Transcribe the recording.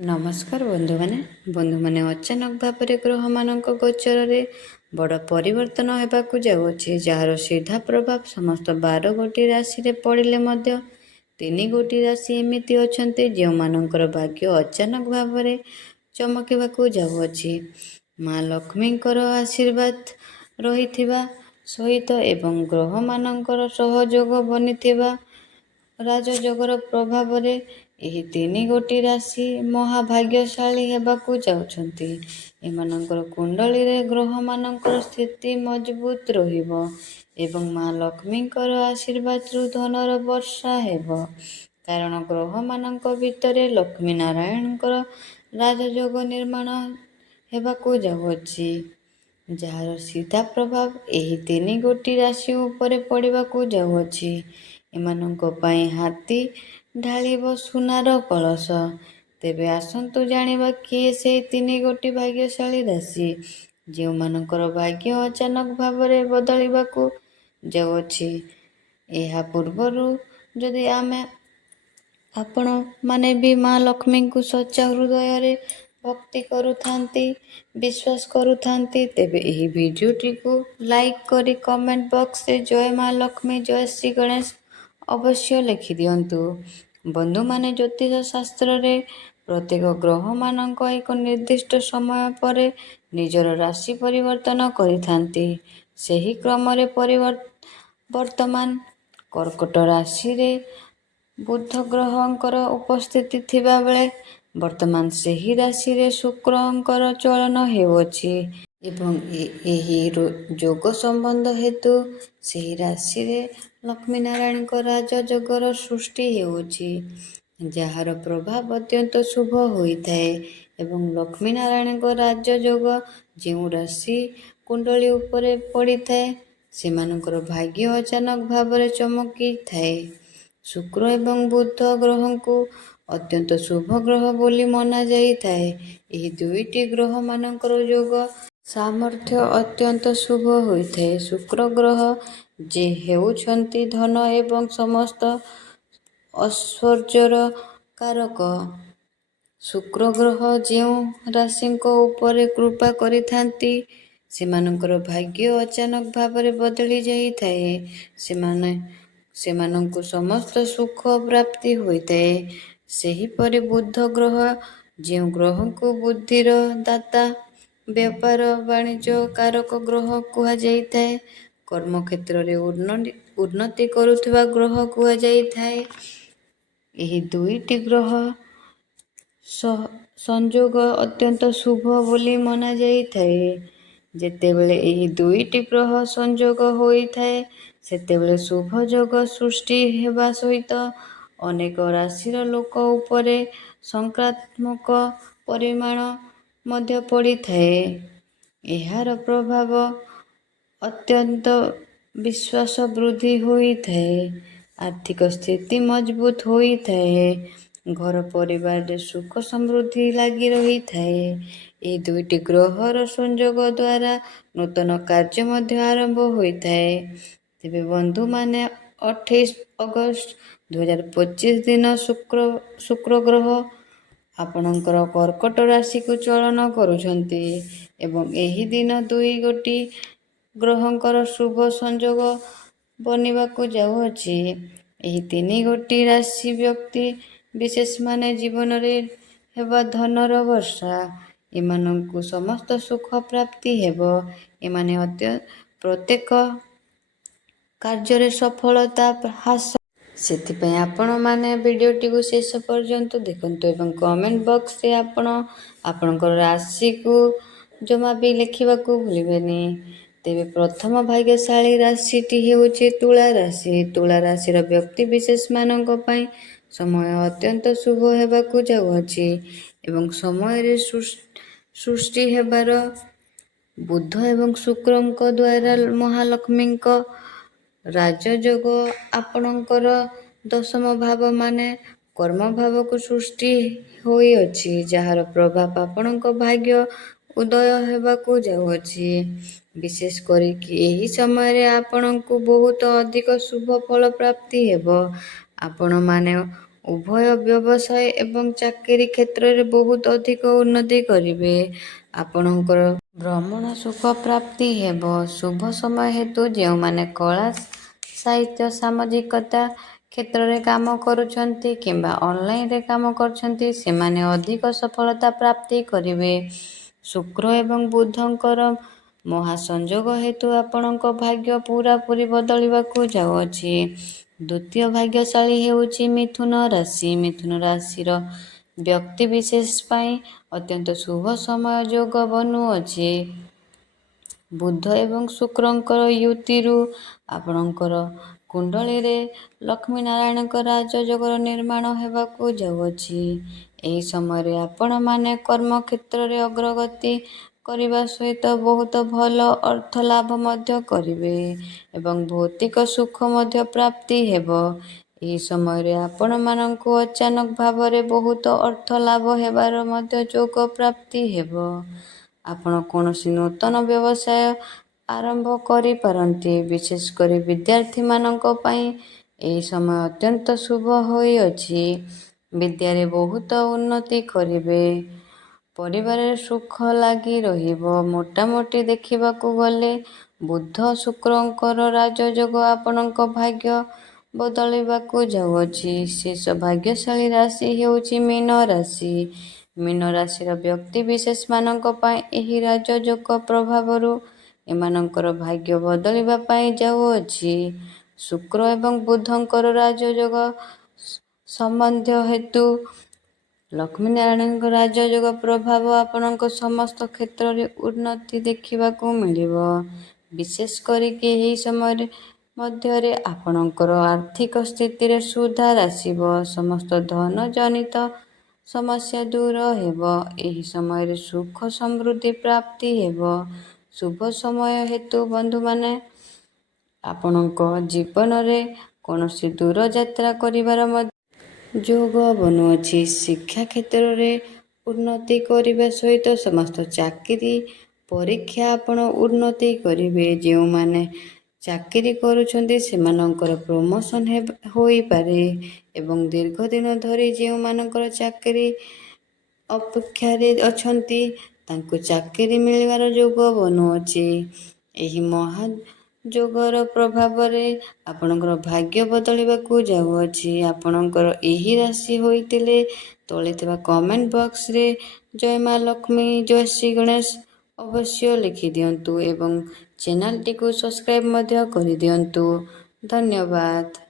ନମସ୍କାର ବନ୍ଧୁମାନେ ଅଚାନକ ଭାବରେ ଗ୍ରହମାନଙ୍କ ଗୋଚରରେ ବଡ଼ ପରିବର୍ତ୍ତନ ହେବାକୁ ଯାଉଅଛି, ଯାହାର ସିଧା ପ୍ରଭାବ ସମସ୍ତ 12ଗୋଟି ରାଶିରେ ପଡ଼ିଲେ ମଧ୍ୟ 3ଗୋଟି ରାଶି ଏମିତି ଅଛନ୍ତି ଯେଉଁମାନଙ୍କର ଭାଗ୍ୟ ଅଚାନକ ଭାବରେ ଚମକିବାକୁ ଯାଉଅଛି। ମା ଲକ୍ଷ୍ମୀଙ୍କର ଆଶୀର୍ବାଦ ରହିଥିବା ସହିତ ଏବଂ ଗ୍ରହମାନଙ୍କର ସହଯୋଗ ବନିଥିବା ରାଜଯୋଗର ପ୍ରଭାବରେ ଏହି 3ଗୋଟି ରାଶି ମହାଭାଗ୍ୟଶାଳୀ ହେବାକୁ ଯାଉଛନ୍ତି। ଏମାନଙ୍କର କୁଣ୍ଡଳୀରେ ଗ୍ରହମାନଙ୍କର ସ୍ଥିତି ମଜବୁତ ରହିବ ଏବଂ ମା ଲକ୍ଷ୍ମୀଙ୍କର ଆଶୀର୍ବାଦରୁ ଧନର ବର୍ଷା ହେବ, କାରଣ ଗ୍ରହମାନଙ୍କ ଭିତରେ ଲକ୍ଷ୍ମୀ ନାରାୟଣଙ୍କର ରାଜଯୋଗ ନିର୍ମାଣ ହେବାକୁ ଯାଉଅଛି, ଯାହାର ସିଧା ପ୍ରଭାବ ଏହି 3ଗୋଟି ରାଶି ଉପରେ ପଡ଼ିବାକୁ ଯାଉଅଛି। ଏମାନଙ୍କ ପାଇଁ ହାତୀ ଢାଳିବ ସୁନାର କଳସ। ତେବେ ଆସନ୍ତୁ ଜାଣିବା କିଏ ସେହି 3ଗୋଟି ଭାଗ୍ୟଶାଳୀ ରାଶି, ଯେଉଁମାନଙ୍କର ଭାଗ୍ୟ ଅଚାନକ ଭାବରେ ବଦଳିବାକୁ ଯାଉଅଛି। ଏହା ପୂର୍ବରୁ ଯଦି ଆପଣମାନେ ବି ମା ଲକ୍ଷ୍ମୀଙ୍କୁ ସଚ୍ଚା ହୃଦୟରେ ଭକ୍ତି କରୁଥାନ୍ତି, ବିଶ୍ୱାସ କରୁଥାନ୍ତି, ତେବେ ଏହି ଭିଡ଼ିଓଟିକୁ ଲାଇକ୍ କରି କମେଣ୍ଟ ବକ୍ସରେ ଜୟ ମା ଲକ୍ଷ୍ମୀ, ଜୟ ଶ୍ରୀ ଗଣେଶ ଅବଶ୍ୟ ଲେଖିଦିଅନ୍ତୁ। ବନ୍ଧୁମାନେ, ଜ୍ୟୋତିଷ ଶାସ୍ତ୍ରରେ ପ୍ରତ୍ୟେକ ଗ୍ରହମାନଙ୍କ ଏକ ନିର୍ଦ୍ଦିଷ୍ଟ ସମୟ ପରେ ନିଜର ରାଶି ପରିବର୍ତ୍ତନ କରିଥାନ୍ତି। ସେହି କ୍ରମରେ ବର୍ତ୍ତମାନ କର୍କଟ ରାଶିରେ ବୁଧ ଗ୍ରହଙ୍କର ଉପସ୍ଥିତି ଥିବାବେଳେ ବର୍ତ୍ତମାନ ସେହି ରାଶିରେ ଶୁକ୍ରଙ୍କର ଚଳନ ହେଉଅଛି ଏବଂ ଏହି ଯୋଗ ସମ୍ବନ୍ଧ ହେତୁ ସେହି ରାଶିରେ ଲକ୍ଷ୍ମୀନାରାୟଣଙ୍କ ରାଜଯୋଗର ସୃଷ୍ଟି ହେଉଅଛି, ଯାହାର ପ୍ରଭାବ ଅତ୍ୟନ୍ତ ଶୁଭ ହୋଇଥାଏ ଏବଂ ଲକ୍ଷ୍ମୀନାରାୟଣଙ୍କ ରାଜଯୋଗ ଯେଉଁ ରାଶି କୁଣ୍ଡଳୀ ଉପରେ ପଡ଼ିଥାଏ ସେମାନଙ୍କର ଭାଗ୍ୟ ଅଚାନକ ଭାବରେ ଚମକିଥାଏ। ଶୁକ୍ର ଏବଂ ବୁଧ ଗ୍ରହଙ୍କୁ ଅତ୍ୟନ୍ତ ଶୁଭ ଗ୍ରହ ବୋଲି ମନାଯାଇଥାଏ। ଏହି ଦୁଇଟି ଗ୍ରହମାନଙ୍କର ଯୋଗ ସାମର୍ଥ୍ୟ ଅତ୍ୟନ୍ତ ଶୁଭ ହୋଇଥାଏ। ଶୁକ୍ର ଗ୍ରହ ଯେ ହେଉଛନ୍ତି ଧନ ଏବଂ ସମସ୍ତ ଐଶ୍ୱର୍ଯ୍ୟର କାରକ। ଶୁକ୍ର ଗ୍ରହ ଯେଉଁ ରାଶିଙ୍କ ଉପରେ କୃପା କରିଥାନ୍ତି ସେମାନଙ୍କର ଭାଗ୍ୟ ଅଚାନକ ଭାବରେ ବଦଳି ଯାଇଥାଏ। ସେମାନଙ୍କୁ ସମସ୍ତ ସୁଖ ପ୍ରାପ୍ତି ହୋଇଥାଏ। ସେହିପରି ବୁଧ ଗ୍ରହ ଯେଉଁ ଗ୍ରହଙ୍କୁ ବୁଦ୍ଧିର ଦାତା, ବ୍ୟାପାର ବାଣିଜ୍ୟ କାରକ ଗ୍ରହ କୁହାଯାଇଥାଏ, କର୍ମକ୍ଷେତ୍ରରେ ଉନ୍ନତି କରୁଥିବା ଗ୍ରହ କୁହାଯାଇଥାଏ। ଏହି ଦୁଇଟି ଗ୍ରହ ସଂଯୋଗ ଅତ୍ୟନ୍ତ ଶୁଭ ବୋଲି ମନାଯାଇଥାଏ। ଯେତେବେଳେ ଏହି ଦୁଇଟି ଗ୍ରହ ସଂଯୋଗ ହୋଇଥାଏ ସେତେବେଳେ ଶୁଭ ଯୋଗ ସୃଷ୍ଟି ହେବା ସହିତ ଅନେକ ରାଶିର ଲୋକ ଉପରେ ସକାରାତ୍ମକ ପରିଣାମ ମଧ୍ୟ ପଡ଼ିଥାଏ। ଏହାର ପ୍ରଭାବ ଅତ୍ୟନ୍ତ ବିଶ୍ୱାସ ବୃଦ୍ଧି ହୋଇଥାଏ, ଆର୍ଥିକ ସ୍ଥିତି ମଜବୁତ ହୋଇଥାଏ, ଘର ପରିବାରରେ ସୁଖ ସମୃଦ୍ଧି ଲାଗି ରହିଥାଏ। ଏହି ଦୁଇଟି ଗ୍ରହର ସଂଯୋଗ ଦ୍ୱାରା ନୂତନ କାର୍ଯ୍ୟ ମଧ୍ୟ ଆରମ୍ଭ ହୋଇଥାଏ। ତେବେ ବନ୍ଧୁମାନେ, 28 ଅଗଷ୍ଟ 2025 ଦିନ ଶୁକ୍ର ଗ୍ରହ ଆପଣଙ୍କର କର୍କଟ ରାଶିକୁ ଚଳନ କରୁଛନ୍ତି ଏବଂ ଏହି ଦିନ 2ଗୋଟି ଗ୍ରହଙ୍କର ଶୁଭ ସଂଯୋଗ ବନିବାକୁ ଯାଉଅଛି। ଏହି 3ଗୋଟି ରାଶି ବ୍ୟକ୍ତି ବିଶେଷମାନେ ଜୀବନରେ ହେବା ଧନର ବର୍ଷା। ଏମାନଙ୍କୁ ସମସ୍ତ ସୁଖ ପ୍ରାପ୍ତି ହେବ। ଏମାନେ ପ୍ରତ୍ୟେକ କାର୍ଯ୍ୟରେ ସଫଳତା ହାସଲ। ସେଥିପାଇଁ ଆପଣମାନେ ଭିଡ଼ିଓଟିକୁ ଶେଷ ପର୍ଯ୍ୟନ୍ତ ଦେଖନ୍ତୁ ଏବଂ କମେଣ୍ଟ ବକ୍ସରେ ଆପଣଙ୍କର ରାଶିକୁ ଜମା ବି ଲେଖିବାକୁ ଭୁଲିବେନି। ତେବେ ପ୍ରଥମ ଭାଗ୍ୟଶାଳୀ ରାଶିଟି ହେଉଛି ତୁଳା ରାଶି। ତୁଳା ରାଶିର ବ୍ୟକ୍ତି ବିଶେଷମାନଙ୍କ ପାଇଁ ସମୟ ଅତ୍ୟନ୍ତ ଶୁଭ ହେବାକୁ ଯାଉଅଛି ଏବଂ ସମୟରେ ସୃଷ୍ଟି ହେବାର ବୁଧ ଏବଂ ଶୁକ୍ରଙ୍କ ଦ୍ୱାରା ମହାଲକ୍ଷ୍ମୀଙ୍କ ରାଜଯୋଗ ଆପଣଙ୍କର ଦଶମ ଭାବ ମାନେ କର୍ମ ଭାବକୁ ସୃଷ୍ଟି ହୋଇଅଛି, ଯାହାର ପ୍ରଭାବ ଆପଣଙ୍କ ଭାଗ୍ୟ ଉଦୟ ହେବାକୁ ଯାଉଅଛି। ବିଶେଷ କରିକି ଏହି ସମୟରେ ଆପଣଙ୍କୁ ବହୁତ ଅଧିକ ଶୁଭ ଫଳ ପ୍ରାପ୍ତି ହେବ। ଆପଣମାନେ ଉଭୟ ବ୍ୟବସାୟ ଏବଂ ଚାକିରି କ୍ଷେତ୍ରରେ ବହୁତ ଅଧିକ ଉନ୍ନତି କରିବେ। ଆପଣଙ୍କର ଭ୍ରମଣ ସୁଖ ପ୍ରାପ୍ତି ହେବ। ଶୁଭ ସମୟ ହେତୁ ଯେଉଁମାନେ କଳା, ସାହିତ୍ୟ, ସାମାଜିକତା କ୍ଷେତ୍ରରେ କାମ କରୁଛନ୍ତି କିମ୍ବା ଅନଲାଇନରେ କାମ କରୁଛନ୍ତି ସେମାନେ ଅଧିକ ସଫଳତା ପ୍ରାପ୍ତି କରିବେ। ଶୁକ୍ର ଏବଂ ବୁଧଙ୍କର ମହାସଂଯୋଗ ହେତୁ ଆପଣଙ୍କ ଭାଗ୍ୟ ପୂରାପୂରି ବଦଳିବାକୁ ଯାଉଅଛି। ଦ୍ୱିତୀୟ ଭାଗ୍ୟଶାଳୀ ହେଉଛି ମିଥୁନ ରାଶି। ମିଥୁନ ରାଶିର ବ୍ୟକ୍ତିବିଶେଷ ପାଇଁ ଅତ୍ୟନ୍ତ ଶୁଭ ସମୟ ଯୋଗ ବନୁଅଛି। ବୁଧ ଏବଂ ଶୁକ୍ରଙ୍କର ୟୁତିରୁ ଆପଣଙ୍କର କୁଣ୍ଡଳୀରେ ଲକ୍ଷ୍ମୀ ନାରାୟଣଙ୍କ ରାଜଯୋଗର ନିର୍ମାଣ ହେବାକୁ ଯାଉଅଛି। ଏହି ସମୟରେ ଆପଣମାନେ କର୍ମକ୍ଷେତ୍ରରେ ଅଗ୍ରଗତି କରିବା ସହିତ ବହୁତ ଭଲ ଅର୍ଥ ଲାଭ ମଧ୍ୟ କରିବେ ଏବଂ ଭୌତିକ ସୁଖ ମଧ୍ୟ ପ୍ରାପ୍ତି ହେବ। ଏହି ସମୟରେ ଆପଣମାନଙ୍କୁ ଅଚାନକ ଭାବରେ ବହୁତ ଅର୍ଥ ଲାଭ ହେବାର ମଧ୍ୟ ଯୋଗ ପ୍ରାପ୍ତି ହେବ। ଆପଣ କୌଣସି ନୂତନ ବ୍ୟବସାୟ ଆରମ୍ଭ କରିପାରନ୍ତି। ବିଶେଷ କରି ବିଦ୍ୟାର୍ଥୀମାନଙ୍କ ପାଇଁ ଏହି ସମୟ ଅତ୍ୟନ୍ତ ଶୁଭ ହୋଇଅଛି। ବିଦ୍ୟାରେ ବହୁତ ଉନ୍ନତି କରିବେ। ପରିବାରରେ ସୁଖ ଲାଗି ରହିବ। ମୋଟାମୋଟି ଦେଖିବାକୁ ଗଲେ ବୁଧ ଶୁକ୍ରଙ୍କର ରାଜଯୋଗ ଆପଣଙ୍କ ଭାଗ୍ୟ ବଦଳିବାକୁ ଯାଉଅଛି। ଶେଷ ଭାଗ୍ୟଶାଳୀ ରାଶି ହେଉଛି ମୀନ ରାଶି। ମୀନ ରାଶିର ବ୍ୟକ୍ତିବିଶେଷମାନଙ୍କ ପାଇଁ ଏହି ରାଜଯୋଗ ପ୍ରଭାବରୁ ଏମାନଙ୍କର ଭାଗ୍ୟ ବଦଳିବା ପାଇଁ ଯାଉଅଛି। ଶୁକ୍ର ଏବଂ ବୁଧଙ୍କର ରାଜଯୋଗ ସମ୍ବନ୍ଧ ହେତୁ ଲକ୍ଷ୍ମୀନାରାୟଣଙ୍କ ରାଜଯୋଗ ପ୍ରଭାବ ଆପଣଙ୍କ ସମସ୍ତ କ୍ଷେତ୍ରରେ ଉନ୍ନତି ଦେଖିବାକୁ ମିଳିବ। ବିଶେଷ କରିକି ଏହି ସମୟ ମଧ୍ୟରେ ଆପଣଙ୍କର ଆର୍ଥିକ ସ୍ଥିତିରେ ସୁଧାର ଆସିବ। ସମସ୍ତ ଧନ ଜନିତ ସମସ୍ୟା ଦୂର ହେବ। ଏହି ସମୟରେ ସୁଖ ସମୃଦ୍ଧି ପ୍ରାପ୍ତି ହେବ। ଶୁଭ ସମୟ ହେତୁ ବନ୍ଧୁମାନେ ଆପଣଙ୍କ ଜୀବନରେ କୌଣସି ଦୂର ଯାତ୍ରା କରିବାର ମଧ୍ୟ ଯୋଗ ବନୁଅଛି। ଶିକ୍ଷା କ୍ଷେତ୍ରରେ ଉନ୍ନତି କରିବା ସହିତ ସମସ୍ତ ଚାକିରି ପରୀକ୍ଷା ଆପଣ ଉନ୍ନତି କରିବେ। ଯେଉଁମାନେ ଚାକିରି କରୁଛନ୍ତି ସେମାନଙ୍କର ପ୍ରମୋଶନ ହୋଇପାରେ ଏବଂ ଦୀର୍ଘ ଦିନ ଧରି ଯେଉଁମାନଙ୍କର ଚାକିରି ଅପେକ୍ଷାରେ ଅଛନ୍ତି ତାଙ୍କୁ ଚାକିରି ମିଳିବାର ଯୋଗ ବନୁଅଛି। ଏହି ମହାଯୋଗର ପ୍ରଭାବରେ ଆପଣଙ୍କର ଭାଗ୍ୟ ବଦଳିବାକୁ ଯାଉଅଛି। ଆପଣଙ୍କର ଏହି ରାଶି ହୋଇଥିଲେ ତଳେ ଥିବା କମେଣ୍ଟ ବକ୍ସରେ ଜୟ ମା ଲକ୍ଷ୍ମୀ, ଜୟ ଶ୍ରୀ ଗଣେଶ ଅବଶ୍ୟ ଲେଖିଦିଅନ୍ତୁ ଏବଂ ଚ୍ୟାନେଲଟିକୁ ସବସ୍କ୍ରାଇବ୍ ମଧ୍ୟ କରିଦିଅନ୍ତୁ। ଧନ୍ୟବାଦ।